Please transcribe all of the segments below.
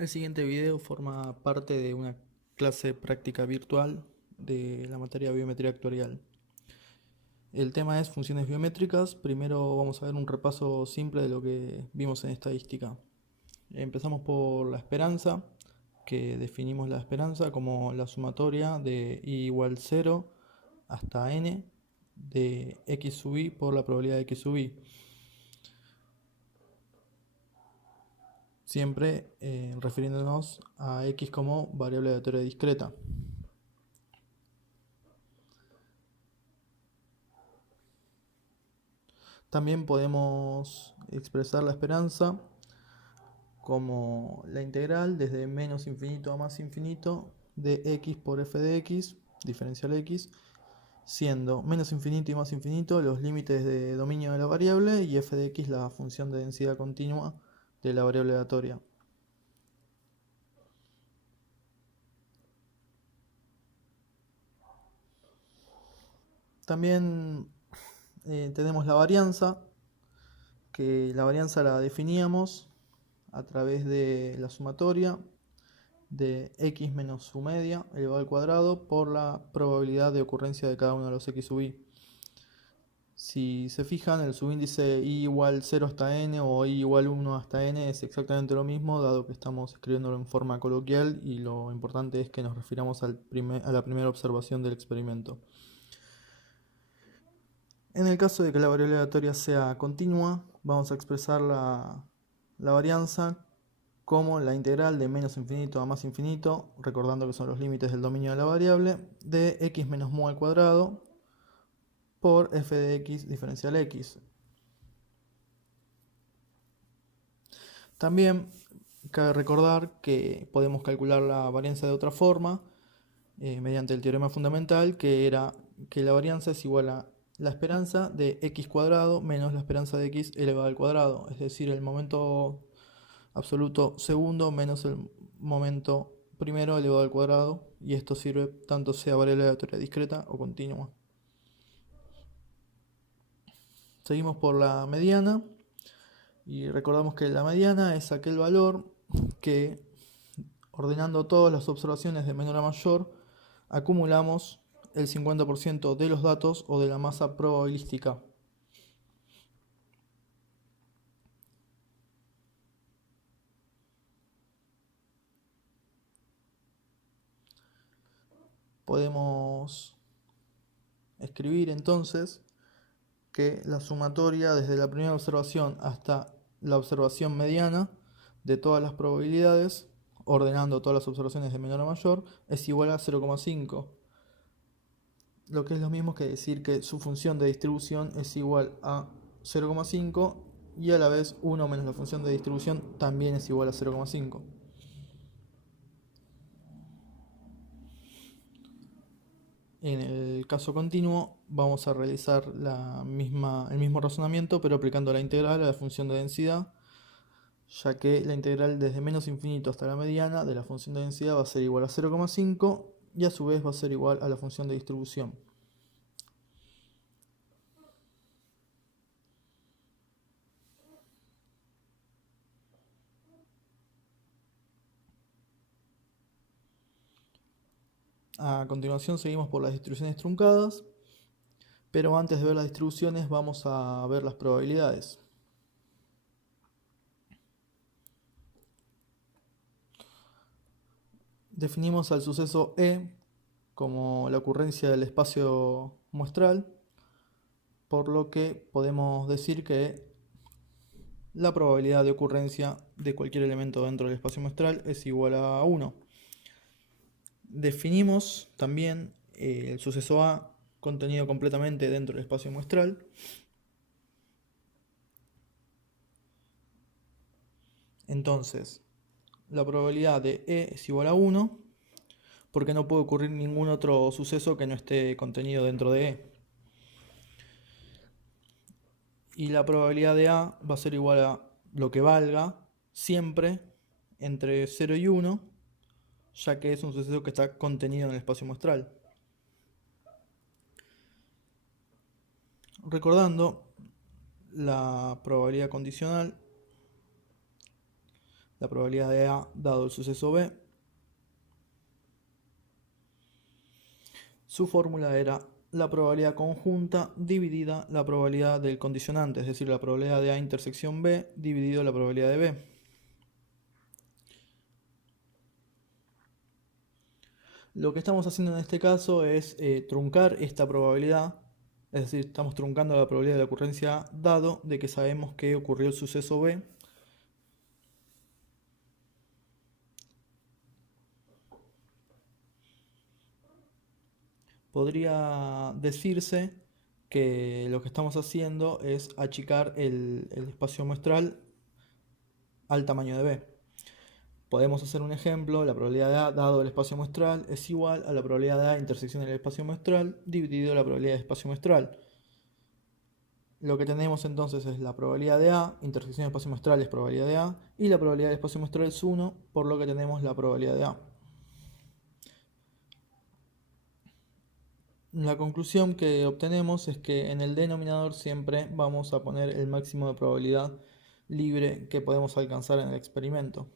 El siguiente video forma parte de una clase práctica virtual de la materia biometría actuarial. El tema es funciones biométricas. Primero vamos a ver un repaso simple de lo que vimos en estadística. Empezamos por la esperanza, que definimos la esperanza como la sumatoria de i igual 0 hasta n de x sub i por la probabilidad de x sub i. Siempre refiriéndonos a x como variable aleatoria discreta. También podemos expresar la esperanza como la integral desde menos infinito a más infinito de x por f de x, diferencial x, siendo menos infinito y más infinito los límites de dominio de la variable y f de x la función de densidad continua de la variable aleatoria. También tenemos la varianza, que la varianza la definíamos a través de la sumatoria de x menos su media elevado al cuadrado por la probabilidad de ocurrencia de cada uno de los x sub i. Si se fijan, el subíndice i igual 0 hasta n o i igual 1 hasta n es exactamente lo mismo, dado que estamos escribiéndolo en forma coloquial y lo importante es que nos refiramos a la primera observación del experimento. En el caso de que la variable aleatoria sea continua, vamos a expresar la varianza como la integral de menos infinito a más infinito, recordando que son los límites del dominio de la variable, de x menos mu al cuadrado por f de x diferencial x. También cabe recordar que podemos calcular la varianza de otra forma, mediante el teorema fundamental, que era que la varianza es igual a la esperanza de x cuadrado menos la esperanza de x elevado al cuadrado, es decir, el momento absoluto segundo menos el momento primero elevado al cuadrado, y esto sirve tanto sea variable aleatoria discreta o continua. Seguimos por la mediana y recordamos que la mediana es aquel valor que, ordenando todas las observaciones de menor a mayor, acumulamos el 50% de los datos o de la masa probabilística. Podemos escribir entonces que la sumatoria desde la primera observación hasta la observación mediana de todas las probabilidades, ordenando todas las observaciones de menor a mayor, es igual a 0,5. Lo que es lo mismo que decir que su función de distribución es igual a 0,5 y a la vez 1 menos la función de distribución también es igual a 0,5. En el caso continuo vamos a realizar el mismo razonamiento, pero aplicando la integral a la función de densidad, ya que la integral desde menos infinito hasta la mediana de la función de densidad va a ser igual a 0,5 y a su vez va a ser igual a la función de distribución. A continuación seguimos por las distribuciones truncadas, pero antes de ver las distribuciones vamos a ver las probabilidades. Definimos al suceso E como la ocurrencia del espacio muestral, por lo que podemos decir que la probabilidad de ocurrencia de cualquier elemento dentro del espacio muestral es igual a 1. Definimos también el suceso A contenido completamente dentro del espacio muestral. Entonces, la probabilidad de E es igual a 1 porque no puede ocurrir ningún otro suceso que no esté contenido dentro de E. Y la probabilidad de A va a ser igual a lo que valga siempre entre 0 y 1, ya que es un suceso que está contenido en el espacio muestral. Recordando la probabilidad condicional, la probabilidad de A dado el suceso B. Su fórmula era la probabilidad conjunta dividida la probabilidad del condicionante, es decir, la probabilidad de A intersección B dividido la probabilidad de B. Lo que estamos haciendo en este caso es truncar esta probabilidad, es decir, estamos truncando la probabilidad de la ocurrencia A dado de que sabemos que ocurrió el suceso B. Podría decirse que lo que estamos haciendo es achicar el espacio muestral al tamaño de B. Podemos hacer un ejemplo: la probabilidad de A dado el espacio muestral es igual a la probabilidad de A intersección del espacio muestral dividido la probabilidad del espacio muestral. Lo que tenemos entonces es la probabilidad de A, intersección del espacio muestral es probabilidad de A, y la probabilidad del espacio muestral es 1, por lo que tenemos la probabilidad de A. La conclusión que obtenemos es que en el denominador siempre vamos a poner el máximo de probabilidad libre que podemos alcanzar en el experimento.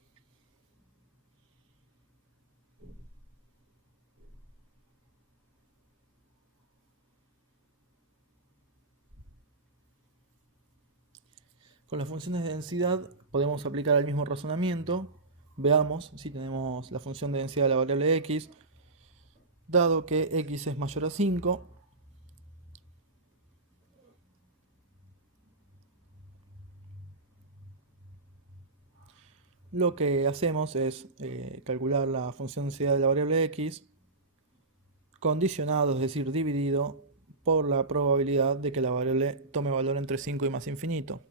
Con las funciones de densidad podemos aplicar el mismo razonamiento. Veamos si tenemos la función de densidad de la variable x, dado que x es mayor a 5, lo que hacemos es calcular la función de densidad de la variable x condicionado, es decir, dividido por la probabilidad de que la variable tome valor entre 5 y más infinito.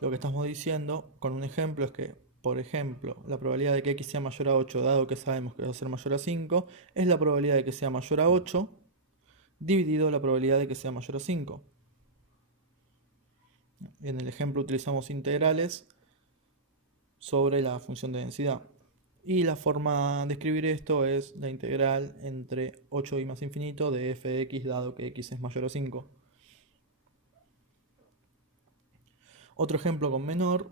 Lo que estamos diciendo con un ejemplo es que, por ejemplo, la probabilidad de que x sea mayor a 8, dado que sabemos que va a ser mayor a 5, es la probabilidad de que sea mayor a 8 dividido la probabilidad de que sea mayor a 5. En el ejemplo utilizamos integrales sobre la función de densidad. Y la forma de escribir esto es la integral entre 8 y más infinito de f de x dado que x es mayor a 5. Otro ejemplo con menor: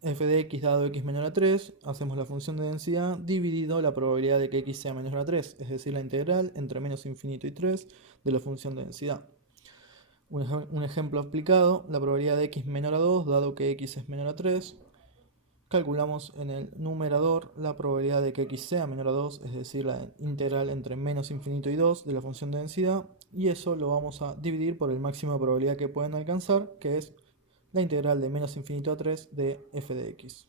f de x dado x menor a 3, hacemos la función de densidad dividido la probabilidad de que x sea menor a 3, es decir, la integral entre menos infinito y 3 de la función de densidad. Un ejemplo aplicado: la probabilidad de x menor a 2 dado que x es menor a 3. Calculamos en el numerador la probabilidad de que x sea menor a 2, es decir, la integral entre menos infinito y 2 de la función de densidad, y eso lo vamos a dividir por el máximo de probabilidad que pueden alcanzar, que es la integral de menos infinito a 3 de f de x.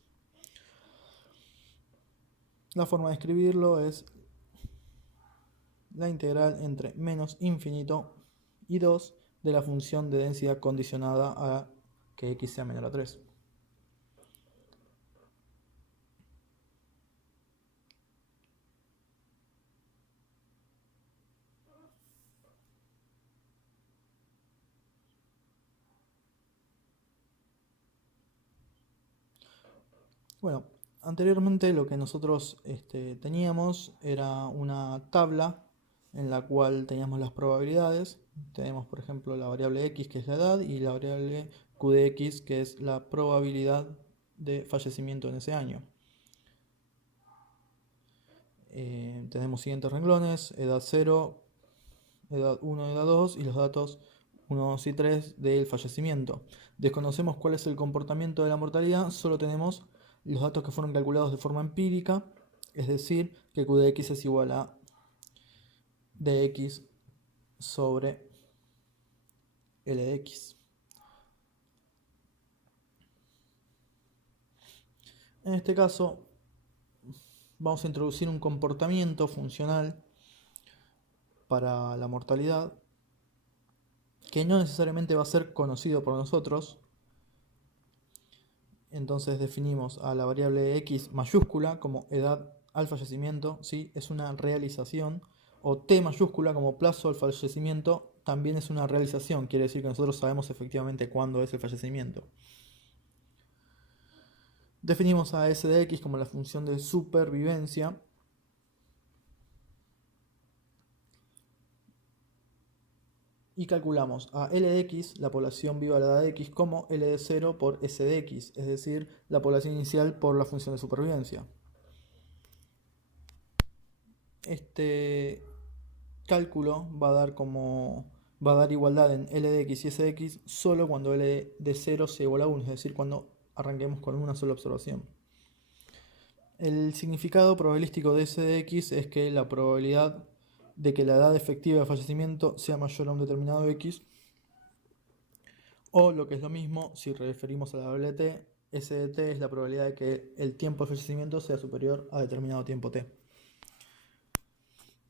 La forma de escribirlo es la integral entre menos infinito y 2 de la función de densidad condicionada a que x sea menor a 3. Bueno, anteriormente lo que nosotros teníamos era una tabla en la cual teníamos las probabilidades. Tenemos, por ejemplo, la variable x, que es la edad, y la variable q de x, que es la probabilidad de fallecimiento en ese año. Tenemos siguientes renglones: edad 0, edad 1, edad 2, y los datos 1, 2 y 3 del fallecimiento. Desconocemos cuál es el comportamiento de la mortalidad, solo tenemos los datos que fueron calculados de forma empírica, es decir, que q de x es igual a dx sobre L de x. En este caso vamos a introducir un comportamiento funcional para la mortalidad que no necesariamente va a ser conocido por nosotros. Entonces definimos a la variable x mayúscula como edad al fallecimiento, ¿sí? Es una realización, o t mayúscula como plazo al fallecimiento, también es una realización, quiere decir que nosotros sabemos efectivamente cuándo es el fallecimiento. Definimos a s de x como la función de supervivencia, y calculamos a L de x, la población viva a la edad de x, como L de 0 por S de x, es decir, la población inicial por la función de supervivencia. Este cálculo va a dar igualdad en L de x y S de x solo cuando L de 0 sea igual a 1, es decir, cuando arranquemos con una sola observación. El significado probabilístico de S de x es que la probabilidad de que la edad efectiva de fallecimiento sea mayor a un determinado x, o lo que es lo mismo, si referimos a la variable t, S de t es la probabilidad de que el tiempo de fallecimiento sea superior a determinado tiempo t.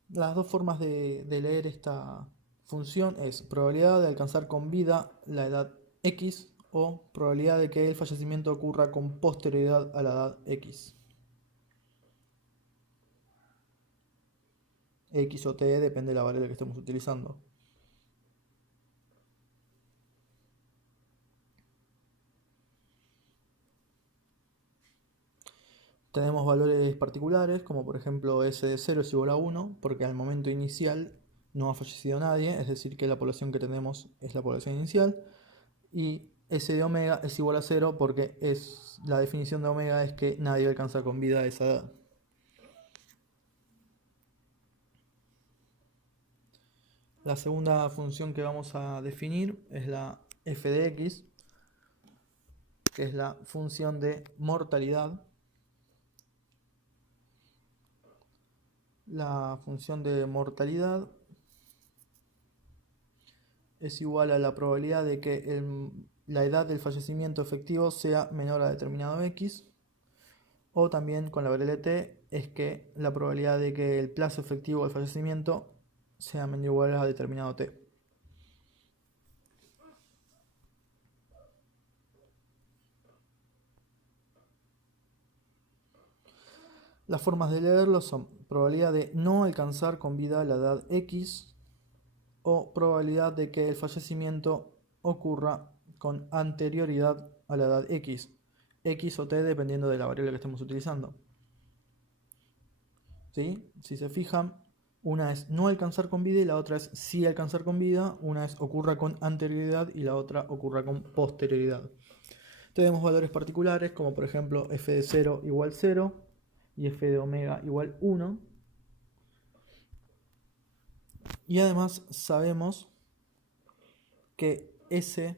Las dos formas de leer esta función es probabilidad de alcanzar con vida la edad x o probabilidad de que el fallecimiento ocurra con posterioridad a la edad x. X o t depende de la variable que estemos utilizando. Tenemos valores particulares, como por ejemplo S de 0 es igual a 1, porque al momento inicial no ha fallecido nadie, es decir, que la población que tenemos es la población inicial. Y S de omega es igual a 0 porque la definición de omega es que nadie alcanza con vida a esa edad. La segunda función que vamos a definir es la f de x, que es la función de mortalidad. La función de mortalidad es igual a la probabilidad de que la edad del fallecimiento efectivo sea menor a determinado x, o también con la variable t es que la probabilidad de que el plazo efectivo del fallecimiento sea menor o igual a determinado t. Las formas de leerlo son probabilidad de no alcanzar con vida la edad x o probabilidad de que el fallecimiento ocurra con anterioridad a la edad x, x o t dependiendo de la variable que estemos utilizando. ¿Sí? Si se fijan, una es no alcanzar con vida y la otra es sí alcanzar con vida. Una es ocurra con anterioridad y la otra ocurra con posterioridad. Tenemos valores particulares como por ejemplo f de 0 igual 0 y f de omega igual 1. Y además sabemos que S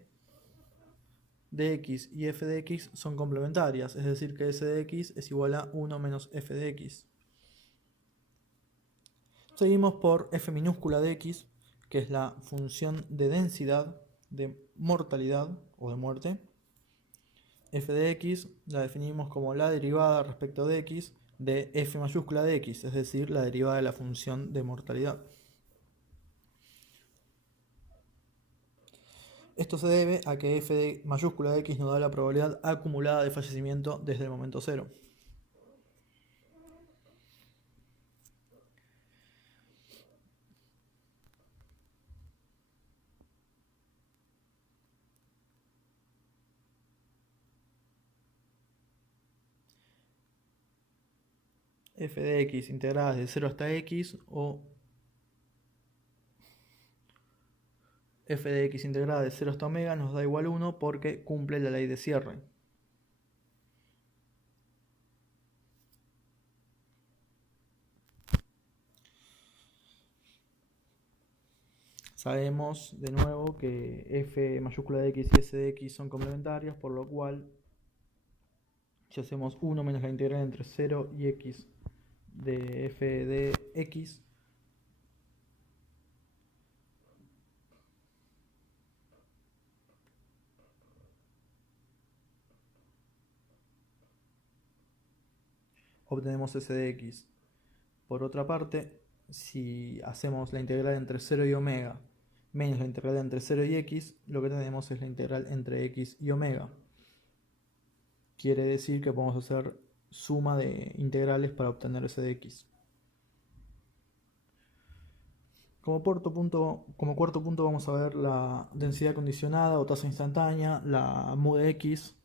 de x y f de x son complementarias, es decir que S de x es igual a 1 menos f de x. Seguimos por f minúscula de x, que es la función de densidad de mortalidad o de muerte. F de x la definimos como la derivada respecto de x de f mayúscula de x, es decir, la derivada de la función de mortalidad. Esto se debe a que f de mayúscula de x nos da la probabilidad acumulada de fallecimiento desde el momento cero. F de x integrada de 0 hasta x o f de x integrada de 0 hasta omega nos da igual 1 porque cumple la ley de cierre. Sabemos de nuevo que f mayúscula de x y s de x son complementarios, por lo cual si hacemos 1 menos la integral entre 0 y x de f de x, obtenemos s de x. Por otra parte, si hacemos la integral entre 0 y omega menos la integral entre 0 y x, lo que tenemos es la integral entre x y omega. Quiere decir que podemos hacer suma de integrales para obtener s de x. Como cuarto punto vamos a ver la densidad condicionada o tasa instantánea, la mu de x.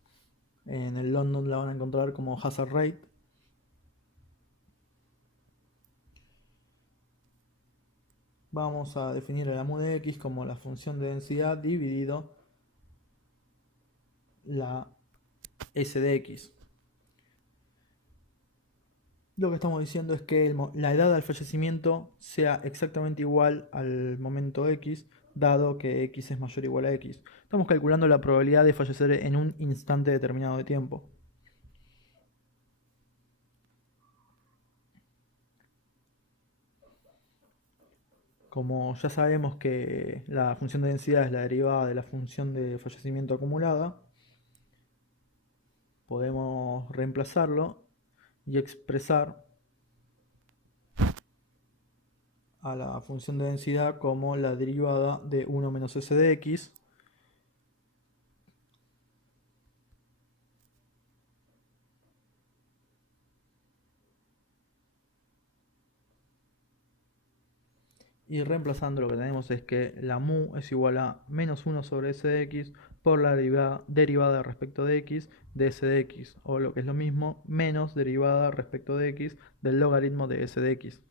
En el London la van a encontrar como hazard rate. vamos a definir a la mu de x como la función de densidad dividido la s de x. Lo que estamos diciendo es que la edad al fallecimiento sea exactamente igual al momento x, dado que x es mayor o igual a x. Estamos calculando la probabilidad de fallecer en un instante determinado de tiempo. Como ya sabemos que la función de densidad es la derivada de la función de fallecimiento acumulada, podemos reemplazarlo y expresar a la función de densidad como la derivada de 1 menos s de x y reemplazando lo que tenemos es que la mu es igual a menos 1 sobre s de x por la derivada respecto de x de s de x, o lo que es lo mismo, menos derivada respecto de x del logaritmo de s de x.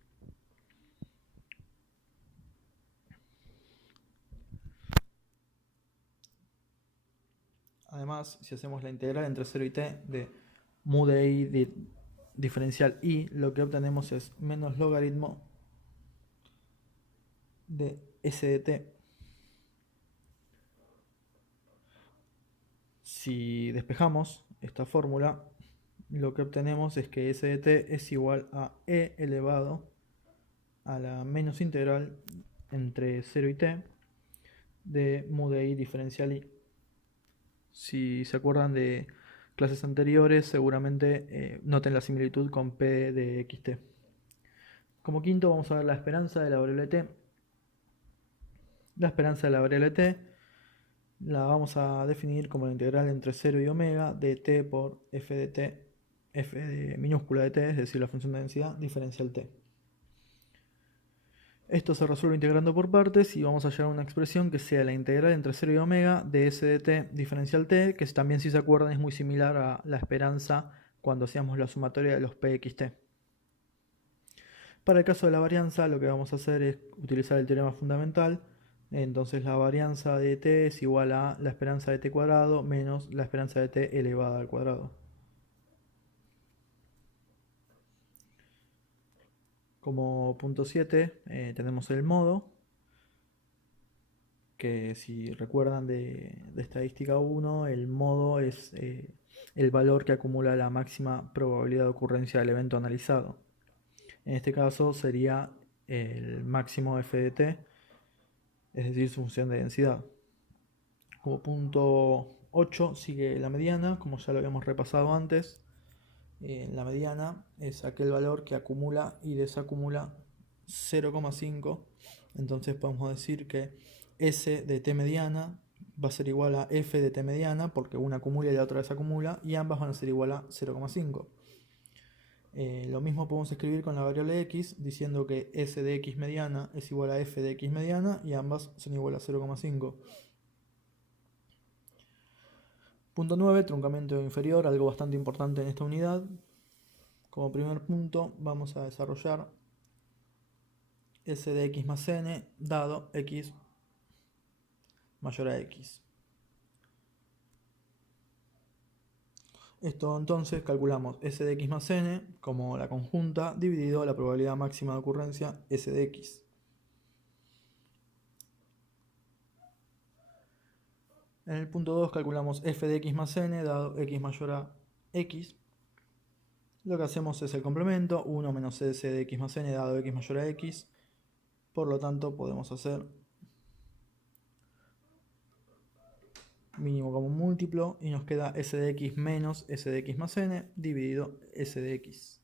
Además, si hacemos la integral entre 0 y t de mu de i diferencial i, lo que obtenemos es menos logaritmo de s de t. Si despejamos esta fórmula, lo que obtenemos es que s de t es igual a e elevado a la menos integral entre 0 y t de mu de i diferencial i. Si se acuerdan de clases anteriores, seguramente noten la similitud con p de xt. Como quinto vamos a ver la esperanza de la variable t. La esperanza de la variable t la vamos a definir como la integral entre 0 y omega de t por f de t, f de minúscula de t, es decir, la función de densidad diferencial t. Esto se resuelve integrando por partes y vamos a llegar a una expresión que sea la integral entre 0 y omega de s de t diferencial t, que también, si se acuerdan, es muy similar a la esperanza cuando hacíamos la sumatoria de los pxt. Para el caso de la varianza, lo que vamos a hacer es utilizar el teorema fundamental. Entonces la varianza de t es igual a la esperanza de t cuadrado menos la esperanza de t elevada al cuadrado. Como punto 7 tenemos el modo, que si recuerdan de estadística 1, el modo es el valor que acumula la máxima probabilidad de ocurrencia del evento analizado. En este caso sería el máximo f de t, es decir, su función de densidad. Como punto 8 sigue la mediana, como ya lo habíamos repasado antes. La mediana es aquel valor que acumula y desacumula 0,5. Entonces podemos decir que S de t mediana va a ser igual a F de t mediana, porque una acumula y la otra desacumula, y ambas van a ser igual a 0,5. Lo mismo podemos escribir con la variable x, diciendo que S de x mediana es igual a F de x mediana, y ambas son igual a 0,5. Punto 9, truncamiento inferior, algo bastante importante en esta unidad. Como primer punto vamos a desarrollar S de x más n dado x mayor a x. Esto entonces calculamos S de x más n como la conjunta dividido la probabilidad máxima de ocurrencia S de x. En el punto 2 calculamos f de x más n dado x mayor a x. Lo que hacemos es el complemento, 1 menos s de x más n dado x mayor a x. Por lo tanto podemos hacer mínimo como múltiplo y nos queda s de x menos s de x más n dividido s de x.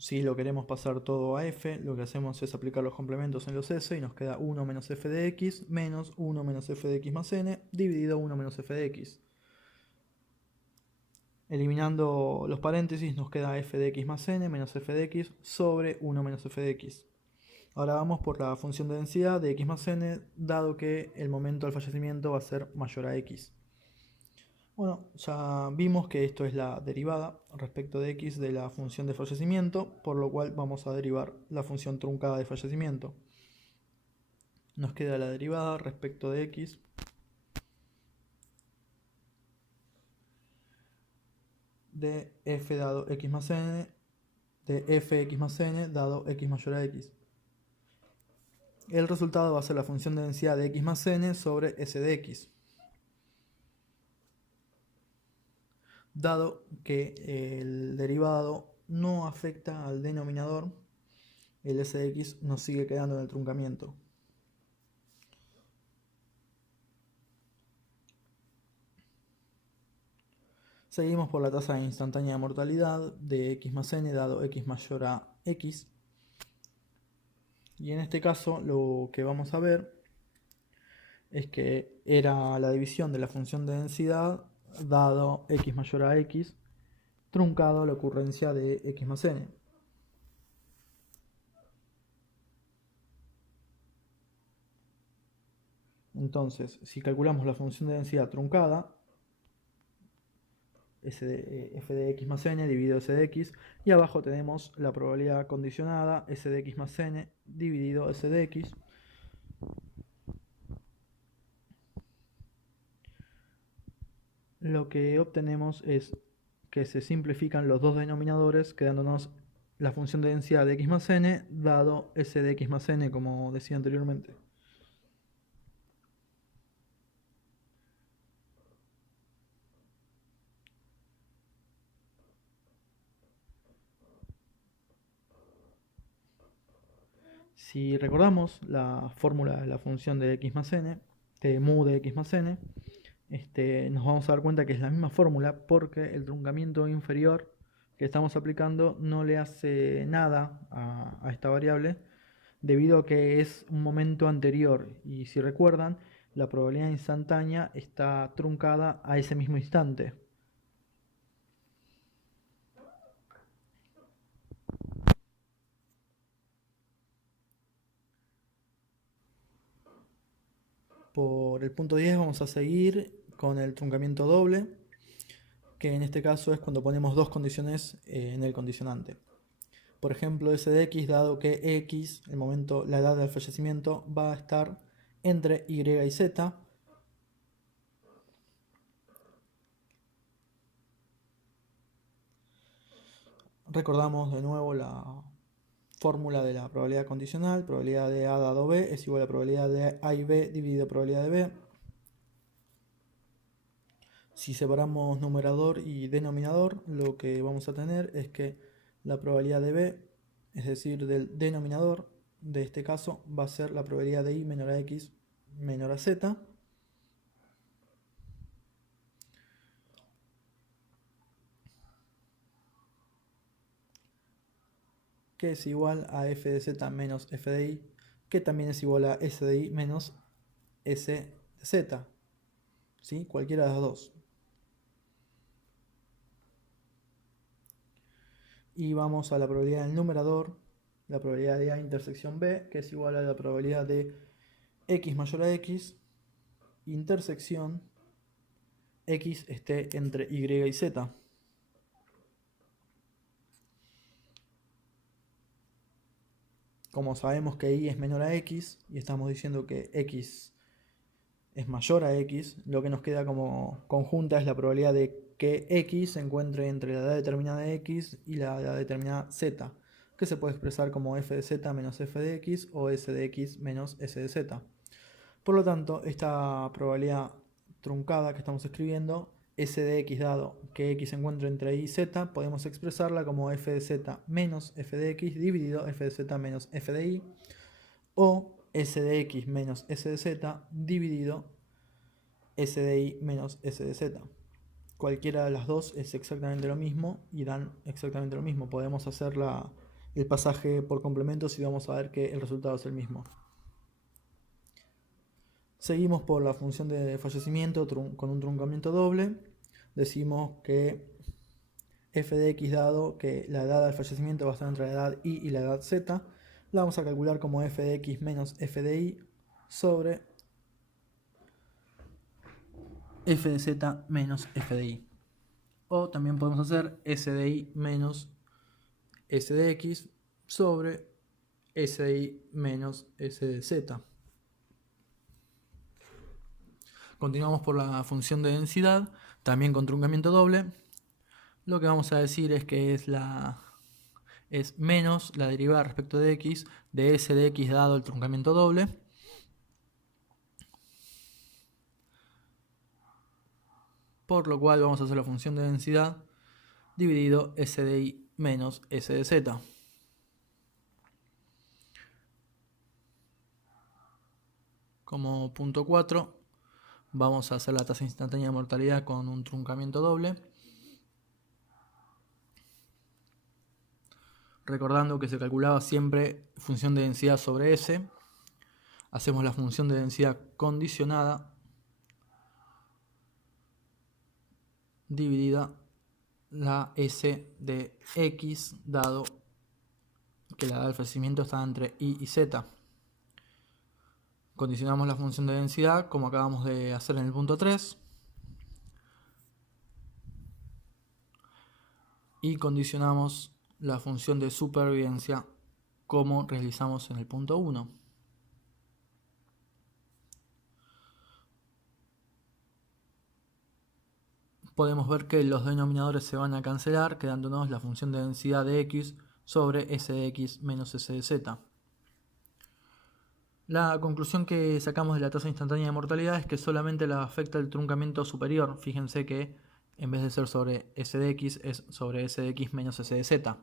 Si lo queremos pasar todo a f, lo que hacemos es aplicar los complementos en los s y nos queda 1 menos f de x menos 1 menos f de x más n dividido 1 menos f de x. Eliminando los paréntesis nos queda f de x más n menos f de x sobre 1 menos f de x. Ahora vamos por la función de densidad de x más n, dado que el momento del fallecimiento va a ser mayor a x. Bueno, ya vimos que esto es la derivada respecto de x de la función de fallecimiento, por lo cual vamos a derivar la función truncada de fallecimiento. Nos queda la derivada respecto de x de f dado x más n de fx más n dado x mayor a x. El resultado va a ser la función de densidad de x más n sobre s de x. Dado que el derivado no afecta al denominador, el s de x nos sigue quedando en el truncamiento. Seguimos por la tasa instantánea de mortalidad de x más n dado x mayor a x. Y en este caso lo que vamos a ver es que era la división de la función de densidad dado x mayor a x truncado la ocurrencia de x más n. Entonces, si calculamos la función de densidad truncada, f de x más n dividido s de x, y abajo tenemos la probabilidad condicionada s de x más n dividido s de x. Lo que obtenemos es que se simplifican los dos denominadores, quedándonos la función de densidad de x más n dado s de x más n, como decía anteriormente. Si recordamos la fórmula de la función de x más n, de mu de x más n, nos vamos a dar cuenta que es la misma fórmula porque el truncamiento inferior que estamos aplicando no le hace nada a esta variable debido a que es un momento anterior, y si recuerdan, la probabilidad instantánea está truncada a ese mismo instante. Por el punto 10 vamos a seguir con el truncamiento doble, que en este caso es cuando ponemos dos condiciones en el condicionante. Por ejemplo, s de x, dado que x, el momento, la edad del fallecimiento, va a estar entre y y z. Recordamos de nuevo la fórmula de la probabilidad condicional. Probabilidad de A dado B es igual a probabilidad de A y B dividido probabilidad de B. Si separamos numerador y denominador, lo que vamos a tener es que la probabilidad de B, es decir, del denominador de este caso, va a ser la probabilidad de I menor a X menor a Z. Que es igual a f de z menos f de i, que también es igual a s de i menos s de z. ¿Sí? Cualquiera de las dos. Y vamos a la probabilidad del numerador, la probabilidad de A intersección B, que es igual a la probabilidad de x mayor a x, intersección x esté entre y y z. Como sabemos que y es menor a x y estamos diciendo que x es mayor a x, lo que nos queda como conjunta es la probabilidad de que x se encuentre entre la edad determinada de x y la edad determinada z, que se puede expresar como f de z menos f de x o s de x menos s de z. Por lo tanto, esta probabilidad truncada que estamos escribiendo, s de x dado que x se encuentra entre y y z, podemos expresarla como f de z menos f de x dividido f de z menos f de y, o s de x menos s de z dividido s de y menos s de z. Cualquiera de las dos es exactamente lo mismo y dan exactamente lo mismo. Podemos hacer el pasaje por complementos y vamos a ver que el resultado es el mismo. Seguimos por la función de fallecimiento con un truncamiento doble. Decimos que f de x, dado que la edad del fallecimiento va a estar entre la edad y la edad z, la vamos a calcular como f de x menos f de y sobre f de z menos f de y. O también podemos hacer s de y menos s de x sobre s de y menos s de z. Continuamos por la función de densidad, también con truncamiento doble. Lo que vamos a decir es que es menos la derivada respecto de x de s de x dado el truncamiento doble. Por lo cual vamos a hacer la función de densidad dividido s de y menos s de z. Como punto 4 vamos a hacer la tasa instantánea de mortalidad con un truncamiento doble. Recordando que se calculaba siempre función de densidad sobre S. Hacemos la función de densidad condicionada dividida la S de X, dado que la del ofrecimiento está entre Y y Z. Condicionamos la función de densidad como acabamos de hacer en el punto 3. Y condicionamos la función de supervivencia como realizamos en el punto 1. Podemos ver que los denominadores se van a cancelar, quedándonos la función de densidad de x sobre s de x menos s de z. La conclusión que sacamos de la tasa instantánea de mortalidad es que solamente la afecta el truncamiento superior. Fíjense que en vez de ser sobre s de x es sobre s de x menos s de z.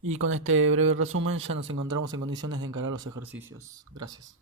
Y con este breve resumen ya nos encontramos en condiciones de encarar los ejercicios. Gracias.